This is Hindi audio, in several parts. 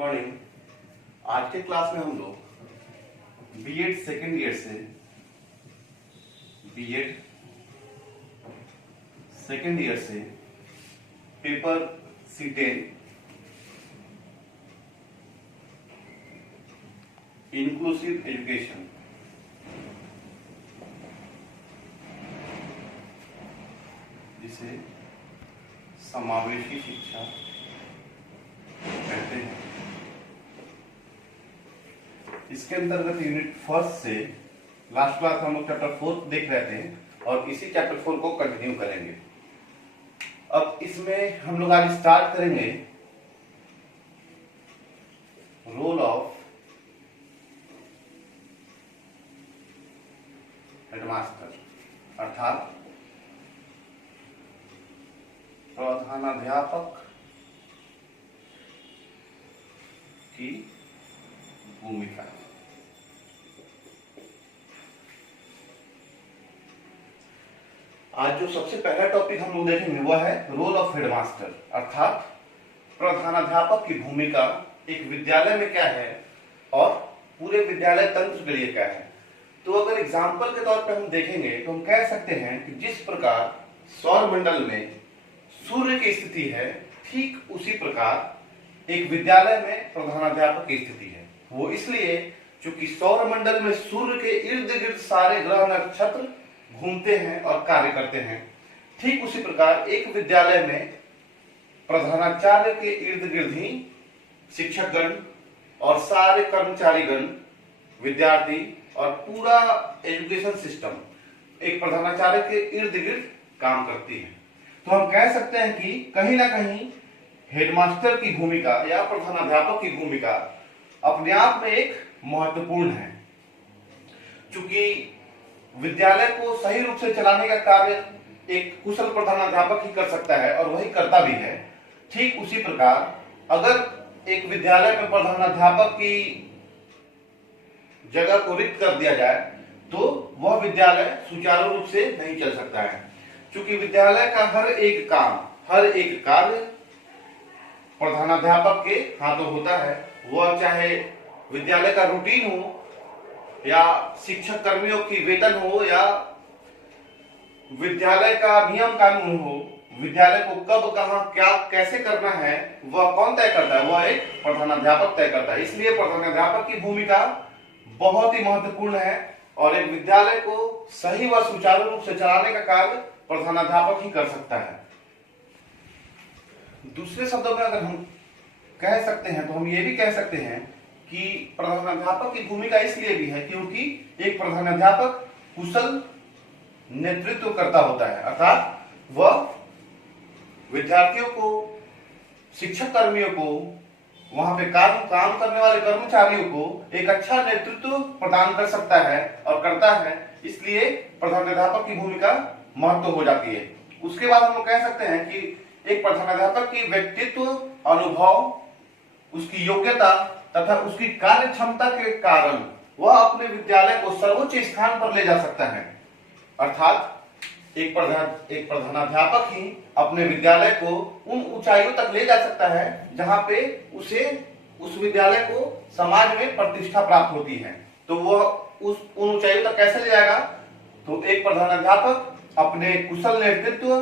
मॉर्निंग। आज के क्लास में हम लोग बीएड सेकेंड ईयर से पेपर C10 इंक्लूसिव एजुकेशन जिसे समावेशी शिक्षा कहते हैं, इसके अंतर्गत यूनिट फर्स्ट से लास्ट क्लास हम लोग चैप्टर 4 देख रहे थे और इसी चैप्टर 4 को कंटिन्यू करेंगे। अब इसमें हम लोग आज स्टार्ट करेंगे रोल ऑफ हेडमास्टर अर्थात प्रधानाध्यापक की भूमिका। आज जो सबसे पहला टॉपिक हम लोग देखेंगे वह है रोल ऑफ हेडमास्टर अर्थात प्रधानाध्यापक की भूमिका एक विद्यालय में क्या है और पूरे विद्यालय तंत्र के लिए क्या है। तो अगर एग्जाम्पल के तौर पर हम देखेंगे तो हम कह सकते हैं कि जिस प्रकार सौर मंडल में सूर्य की स्थिति है, ठीक उसी प्रकार एक विद्यालय में प्रधानाध्यापक की स्थिति है। वो इसलिए क्योंकि सौर मंडल में सूर्य के इर्द गिर्द सारे ग्रह नक्षत्र घूमते हैं और कार्य करते हैं, ठीक उसी प्रकार एक विद्यालय में प्रधानाचार्य के इर्द गिर्द ही शिक्षकगण और सारे कर्मचारीगण, विद्यार्थी और पूरा एजुकेशन सिस्टम एक प्रधानाचार्य के इर्द गिर्द काम करती है। तो हम कह सकते हैं कि कहीं ना कहीं हेडमास्टर की भूमिका या प्रधानाध्यापक की भूमिका अपने आप में एक महत्वपूर्ण है। चूंकि विद्यालय को सही रूप से चलाने का कार्य एक कुशल प्रधानाध्यापक ही कर सकता है और वही करता भी है, ठीक उसी प्रकार अगर एक विद्यालय में प्रधानाध्यापक की जगह को रिक्त कर दिया जाए तो वह विद्यालय सुचारू रूप से नहीं चल सकता है। क्योंकि विद्यालय का हर एक काम, हर एक कार्य प्रधानाध्यापक के हाथों होता है। वह चाहे विद्यालय का रूटीन हो या शिक्षक कर्मियों की वेतन हो या विद्यालय का नियम कानून हो, विद्यालय को कब कहां क्या कैसे करना है वह कौन तय करता है? वह एक प्रधानाध्यापक तय करता है। इसलिए प्रधानाध्यापक की भूमिका बहुत ही महत्वपूर्ण है और एक विद्यालय को सही व सुचारू रूप से चलाने का कार्य प्रधानाध्यापक ही कर सकता है। दूसरे शब्दों में अगर हम कह सकते हैं तो हम ये भी कह सकते हैं कि प्रधानाध्यापक की भूमिका इसलिए भी है क्योंकि एक प्रधानाध्यापक कुशल नेतृत्व करता होता है, अर्थात वह विद्यार्थियों को, शिक्षक कर्मियों को, वहां पे काम करने वाले कर्मचारियों को एक अच्छा नेतृत्व प्रदान कर सकता है और करता है। इसलिए प्रधानाध्यापक की भूमिका महत्व हो जाती है। उसके बाद हम लोग कह सकते हैं कि एक प्रधानाध्यापक की व्यक्तित्व, अनुभव, उसकी योग्यता तथा उसकी कार्य क्षमता के कारण वह अपने विद्यालय को सर्वोच्च स्थान पर ले जा सकता है। अर्थात एक प्रधानाध्यापक ही अपने विद्यालय को उन ऊंचाइयों तक ले जा सकता है जहां पे उसे उस विद्यालय को समाज में प्रतिष्ठा प्राप्त होती है। तो वह उन ऊंचाइयों तक कैसे ले जाएगा? तो एक प्रधानाध्यापक अपने कुशल नेतृत्व,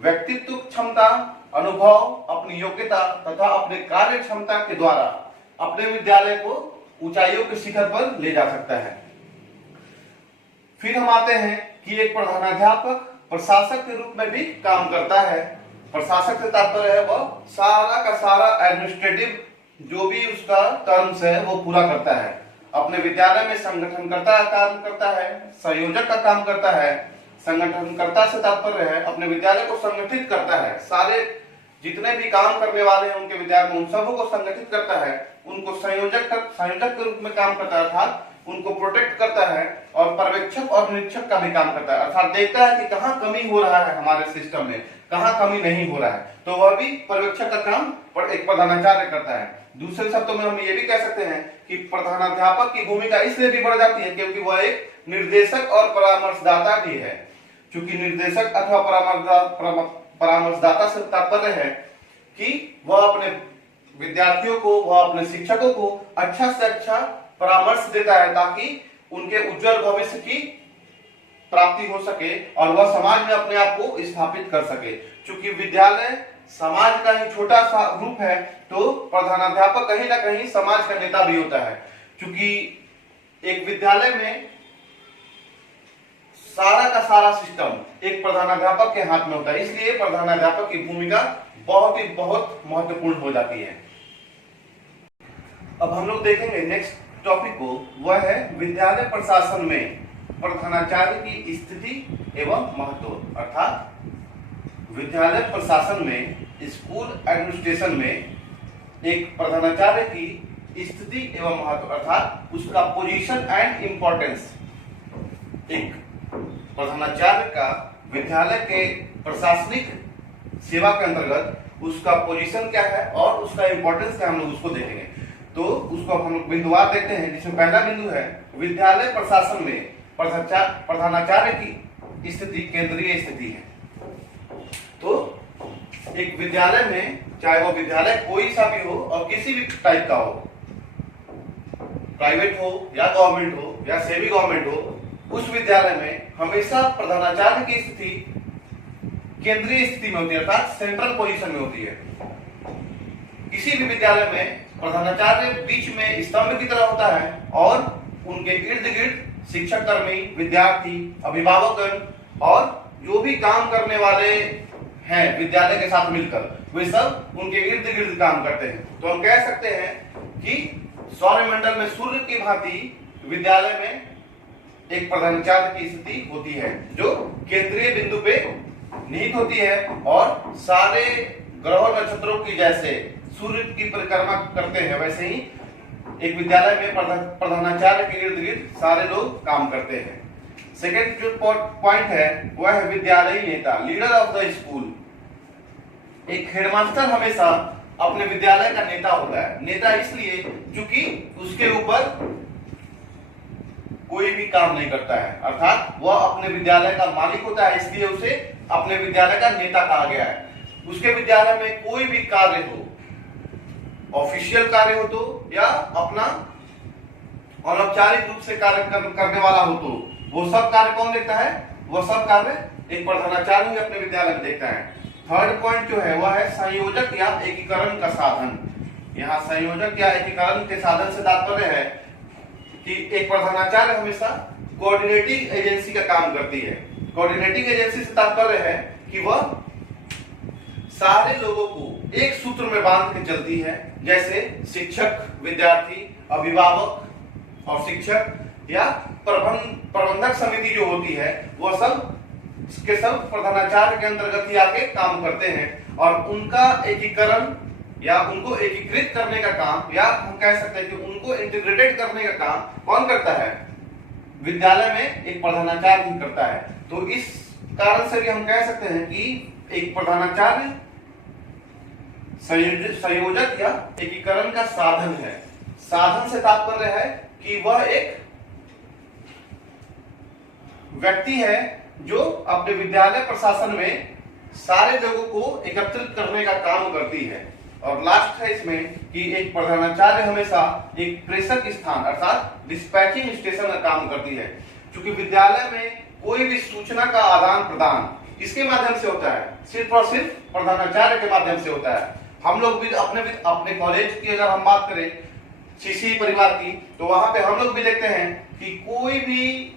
व्यक्तित्व क्षमता, अनुभव, अपनी योग्यता तथा अपने कार्य क्षमता के द्वारा अपने विद्यालय को ऊंचाइयों के शिखर पर ले जा सकता है। फिर हम आते हैं कि एक प्रधानाध्यापक प्रशासक के रूप में भी काम करता है। प्रशासक से तात्पर्य है वह सारा का सारा एडमिनिस्ट्रेटिव जो भी उसका टर्म्स है वो पूरा करता है। अपने विद्यालय में संगठनकर्ता का काम करता है, संयोजक का काम करता है। संगठनकर्ता से तात्पर्य है अपने विद्यालय को संगठित करता है, सारे जितने भी काम करने वाले हैं उनके विद्यालय में उन सबों को संगठित करता है, उनको संयोजक के रूप में काम करता है, अर्थात उनको प्रोटेक्ट करता है और पर्यवेक्षक और निरीक्षक का भी काम करता है, अर्थात देखता है कि कहां कमी हो रहा है हमारे सिस्टम में, कहां कमी नहीं हो रहा है। तो वह भी पर्यवेक्षक का काम एक प्रधानाचार्य करता है। दूसरे शब्दों में हम ये भी कह सकते हैं कि प्रधानाध्यापक की भूमिका इसलिए भी बढ़ जाती है क्योंकि वह एक निर्देशक और परामर्शदाता भी है। चूंकि निर्देशक अथवा परामर्शदाता से तात्पर्य है कि वह अपने विद्यार्थियों को, वह अपने शिक्षकों को अच्छा से अच्छा परामर्श देता है ताकि उनके उज्जवल भविष्य की प्राप्ति हो सके और वह समाज में अपने आप को स्थापित कर सके। चूंकि विद्यालय समाज का ही छोटा सा रूप है, तो प्रधानाध्यापक कहीं ना कहीं समाज का नेता भी होता है। चूंकि एक विद्यालय में सारा का सारा सिस्टम एक प्रधानाध्यापक के हाथ में होता है, इसलिए प्रधानाध्यापक की भूमिका बहुत महत्वपूर्ण हो जाती है। अब हम लोग देखेंगे नेक्स्ट टॉपिक को, वह है विद्यालय प्रशासन में प्रधानाचार्य की स्थिति एवं महत्व। अर्थात विद्यालय प्रशासन में, स्कूल एडमिनिस्ट्रेशन में एक प्रधानाचार्य की स्थिति एवं महत्व अर्थात उसका पोजीशन एंड इंपॉर्टेंस। एक प्रधानाचार्य का विद्यालय के प्रशासनिक सेवा के अंतर्गत उसका पोजीशन क्या है और उसका इंपॉर्टेंस क्या है, हम लोग उसको देखेंगे। तो उसको हम लोग बिंदुवार देखते हैं, जिसमें पहला बिंदु है विद्यालय प्रशासन में प्रधानाचार्य की स्थिति केंद्रीय स्थिति है। तो एक विद्यालय में, चाहे वो विद्यालय कोई सा भी हो और किसी भी टाइप का हो, प्राइवेट हो या गवर्नमेंट हो या सेमी गवर्नमेंट हो, उस विद्यालय में हमेशा प्रधानाचार्य की स्थिति केंद्रीय स्थिति में होती है, अर्थात सेंट्रल पोजीशन में होती है। किसी भी विद्यालय में प्रधानाचार्य बीच में स्तंभ की तरह होता है और उनके इर्द गिर्द शिक्षक कर्मी, विद्यार्थी, अभिभावक और जो भी काम करने वाले हैं विद्यालय के साथ मिलकर, वे सब उनके इर्द गिर्द काम करते हैं। तो हम कह सकते हैं कि सौरमंडल में सूर्य की भांति विद्यालय में एक प्रधानाचार्य की स्थिति होती है, जो केंद्रीय बिंदु पे निहित होती है और सारे ग्रह नक्षत्रों की जैसे सूर्य की परिक्रमा करते हैं, वैसे ही एक विद्यालय में प्रधानाचार्य के इर्द गिर्द सारे लोग काम करते हैं। सेकेंड जो पॉइंट है वह है विद्यालयी नेता, लीडर ऑफ द स्कूल। एक हेडमास्टर हमेशा अपने विद्यालय का नेता होता है। नेता इसलिए क्योंकि उसके ऊपर कोई भी काम नहीं करता है, अर्थात वह अपने विद्यालय का मालिक होता है, इसलिए उसे अपने विद्यालय का नेता कहा गया है। उसके विद्यालय में कोई भी कार्य हो, ऑफिशियल कार्य हो तो या अपना अनौपचारिक रूप से कार्य करने वाला हो, तो वो सब कार्य कौन देखता है? वह सब कार्य एक प्रधानाचार्य ही अपने विद्यालय में देखता है। थर्ड पॉइंट जो है वह है संयोजक या एकीकरण का साधन। यहाँ संयोजक या एकीकरण के साधन से तात्पर्य है कि एक प्रधानाचार्य हमेशा कोऑर्डिनेटिंग एजेंसी का काम करती है। कोऑर्डिनेटिंग एजेंसी से तात्पर्य है कि वह सारे लोगों को एक सूत्र में बांध के चलती है, जैसे शिक्षक, विद्यार्थी, अभिभावक और शिक्षक या प्रबंधक समिति जो होती है, वह सब के सब प्रधानाचार्य के अंतर्गत ही आके काम करते हैं और उनका एकीकरण या उनको एकीकृत करने का काम, या हम कह सकते हैं कि उनको इंटीग्रेटेड करने का काम कौन करता है? विद्यालय में एक प्रधानाचार्य ही करता है। तो इस कारण से भी हम कह सकते हैं कि एक प्रधानाचार्य संयोजक या एकीकरण का साधन है। साधन से तात्पर्य है कि वह एक व्यक्ति है जो अपने विद्यालय प्रशासन में सारे लोगों को एकत्रित करने का काम करती है। और लास्ट है इसमें कि एक प्रधानाचार्य हमेशा एक प्रेषक स्थान अर्थात डिस्पैचिंग स्टेशन का काम करती है। क्योंकि विद्यालय में कोई भी सूचना का आदान प्रदान किसके माध्यम से होता है? सिर्फ और सिर्फ प्रधानाचार्य के माध्यम से होता है। हम लोग भी अपने कॉलेज की अगर हम बात करें सीसी परिवार की, तो वहां पे हम लोग भी देखते हैं कि कोई भी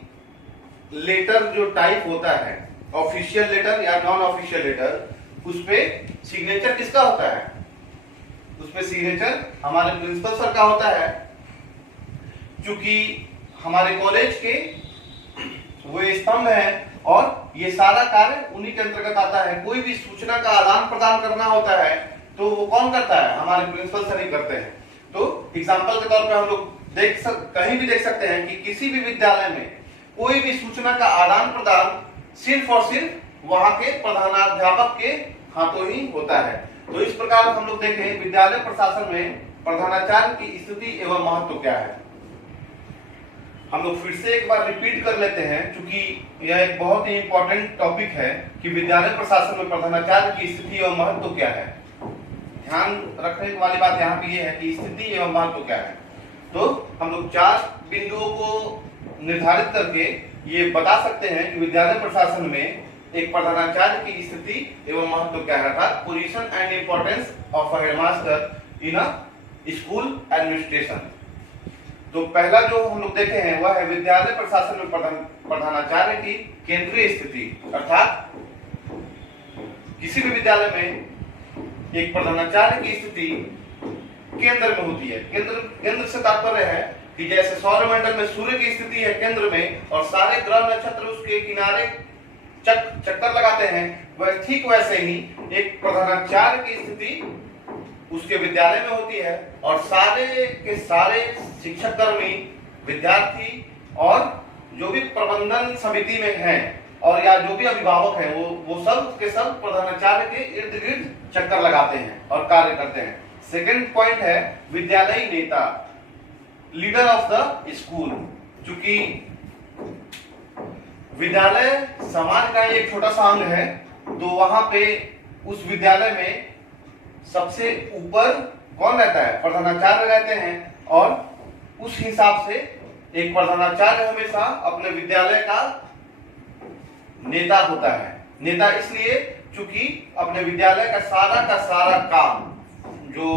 लेटर जो टाइप होता है, ऑफिशियल लेटर या नॉन ऑफिशियल लेटर, उस पे सिग्नेचर किसका होता है? उस पे सिग्नेचर हमारे प्रिंसिपल सर का होता है। क्योंकि हमारे कॉलेज के वो स्तंभ है और ये सारा कार्य उन्हीं के अंतर्गत आता है। कोई भी सूचना का आदान प्रदान करना होता है तो वो कौन करता है? हमारे प्रिंसिपल सर ही करते हैं। तो एग्जाम्पल के तौर पे हम लोग कहीं भी देख सकते हैं कि किसी भी विद्यालय में कोई भी सूचना का आदान प्रदान सिर्फ और सिर्फ वहां के प्रधानाध्यापक के हाथों ही होता है। तो इस प्रकार हम लोग देखें विद्यालय प्रशासन में प्रधानाचार्य की स्थिति एवं महत्व क्या है। हम लोग फिर से एक बार रिपीट कर लेते हैं, क्योंकि यह एक बहुत ही इंपॉर्टेंट टॉपिक है कि विद्यालय प्रशासन में प्रधानाचार्य की स्थिति एवं महत्व क्या है। ध्यान रखने वाली बात यहाँ पे ये है कि स्थिति एवं महत्व क्या है। तो हम लोग 4 बिंदुओं को निर्धारित करके ये बता सकते हैं कि विद्यालय प्रशासन में एक प्रधानाचार्य की स्थिति एवं महत्व क्या है, अर्थात position and importance of a headmaster in a school administration. तो पहला जो हम लोग देखे हैं वह है विद्यालय प्रशासन में प्रधानाचार्य की केंद्रीय स्थिति, अर्थात किसी भी विद्यालय में एक प्रधानाचार्य की स्थिति केंद्र में होती है। केंद्र से तात्पर्य है कि जैसे सौरमंडल में सूर्य की स्थिति है केंद्र में और सारे ग्रह नक्षत्र उसके किनारे चक्कर लगाते हैं, वह ठीक वैसे ही एक प्रधानाचार्य की स्थिति उसके विद्यालय में होती है और सारे के सारे शिक्षक कर्मी, विद्यार्थी और जो भी प्रबंधन समिति में हैं और या जो भी अभिभावक हैं वो सब के सब प्रधानाचार्य के इर्द गिर्द चक्कर लगाते हैं और कार्य करते हैं। सेकंड पॉइंट है विद्यालयी नेता, लीडर ऑफ द स्कूल। चूंकि विद्यालय समाज का एक छोटा सा अंग है तो वहां पे उस विद्यालय में सबसे ऊपर कौन रहता है, प्रधानाचार्य रहते हैं और उस हिसाब से एक प्रधानाचार्य हमेशा अपने विद्यालय का नेता होता है। नेता इसलिए चूंकि अपने विद्यालय का सारा काम, जो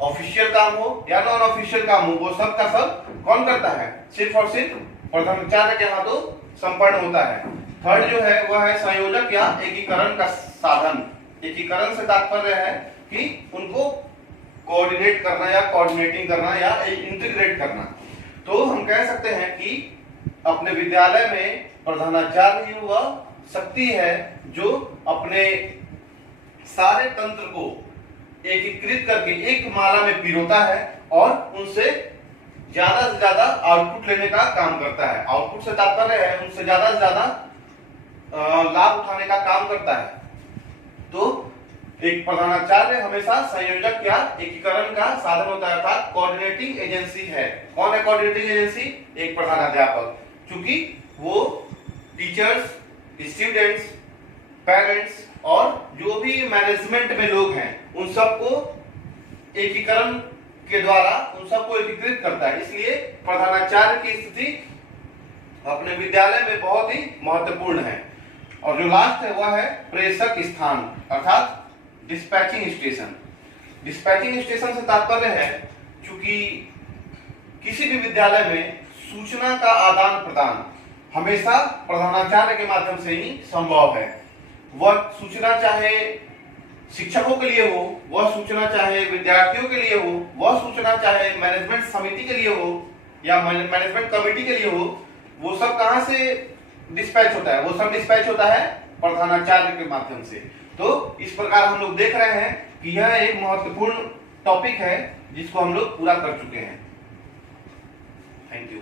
ऑफिशियल काम हो या नॉन ऑफिशियल काम हो, वो सब का सब कौन करता है, सिर्फ और सिर्फ प्रधानाचार्य के हाथों संपन्न होता है। थर्ड जो है वह है संयोजक या एकीकरण का साधन। एकीकरण से तात्पर्य है कि उनको कोऑर्डिनेट करना या कोऑर्डिनेटिंग करना या इंटीग्रेट करना। तो हम कह सकते हैं कि अपने विद्यालय में प्रधानाचार्य ही वह शक्ति है जो अपने सारे तंत्र को एकीकृत करके एक माला में पिरोता है और उनसे ज्यादा से ज्यादा आउटपुट लेने का काम करता है। आउटपुट से तात्पर्य है उनसे ज्यादा से ज्यादा लाभ उठाने का काम करता है। तो एक प्रधानाचार्य हमेशा संयोजक या एकीकरण का साधन होता है, अर्थात कोऑर्डिनेटिंग एजेंसी है। कौन है कोऑर्डिनेटिंग एजेंसी? एक प्रधानाध्यापक। क्योंकि वो टीचर्स, स्टूडेंट्स, पेरेंट्स और जो भी मैनेजमेंट में लोग हैं उन सबको एकीकरण के द्वारा उन सबको एकीकृत करता है। इसलिए प्रधानाचार्य की स्थिति अपने विद्यालय में बहुत ही महत्वपूर्ण है। और जो लास्ट है वह है प्रेषक स्थान, अर्थात डिस्पैचिंग स्टेशन। डिस्पैचिंग स्टेशन से तात्पर्य है चूंकि किसी भी विद्यालय में सूचना का आदान प्रदान हमेशा प्रधानाचार्य के माध्यम से ही संभव है। वह सूचना चाहे शिक्षकों के लिए हो, वह सूचना चाहे विद्यार्थियों के लिए हो, वह सूचना चाहे मैनेजमेंट समिति के लिए हो या मैनेजमेंट कमेटी के लिए हो, वो सब कहां से डिस्पैच होता है? वो सब डिस्पैच होता है प्रधानाचार्य के माध्यम से। तो इस प्रकार हम लोग देख रहे हैं कि यह एक महत्वपूर्ण टॉपिक है जिसको हम लोग पूरा कर चुके हैं। Thank you.